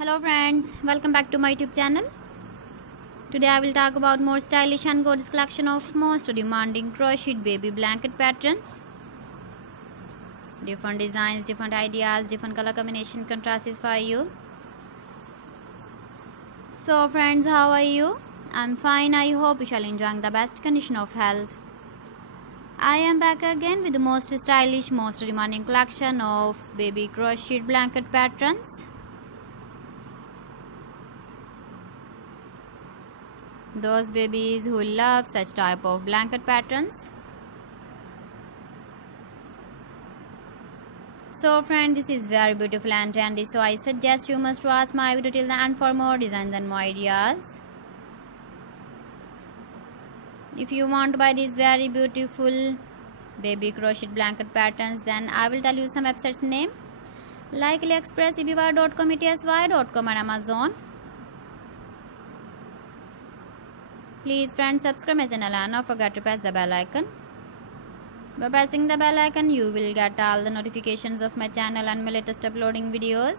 Hello friends, welcome back to my YouTube channel. Today I will talk about more stylish and gorgeous collection of most demanding crocheted baby blanket patterns. Different designs, different ideas, different color combination contrasts for you. So friends, how are you? I'm fine. I hope you shall enjoy the best condition of health. I am back again with the most stylish, most demanding collection of baby crocheted blanket patterns. Those babies who love such type of blanket patterns. So friends, this is very beautiful and trendy, so I suggest you must watch my video till the end for more designs and more ideas. If you want to buy these very beautiful baby crocheted blanket patterns, then I will tell you some websites name like AliExpress, eBay.com, ETSY.com and Amazon. Please friends, subscribe my channel and don't forget to press the bell icon. By pressing the bell icon, you will get all the notifications of my channel and my latest uploading videos.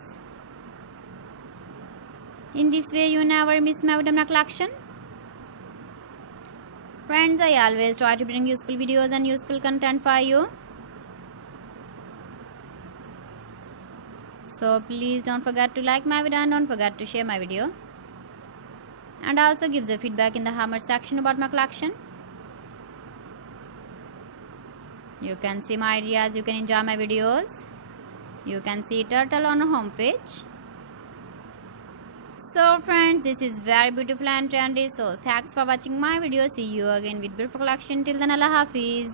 In this way, you never miss my video collection. Friends, I always try to bring useful videos and useful content for you. So please don't forget to like my video and don't forget to share my video. And also give the feedback in the comment section about my collection. You can see my ideas, you can enjoy my videos. You can see turtle on our home page. So friends, this is very beautiful and trendy. So thanks for watching my video. See you again with beautiful collection. Till then, Allah Hafiz.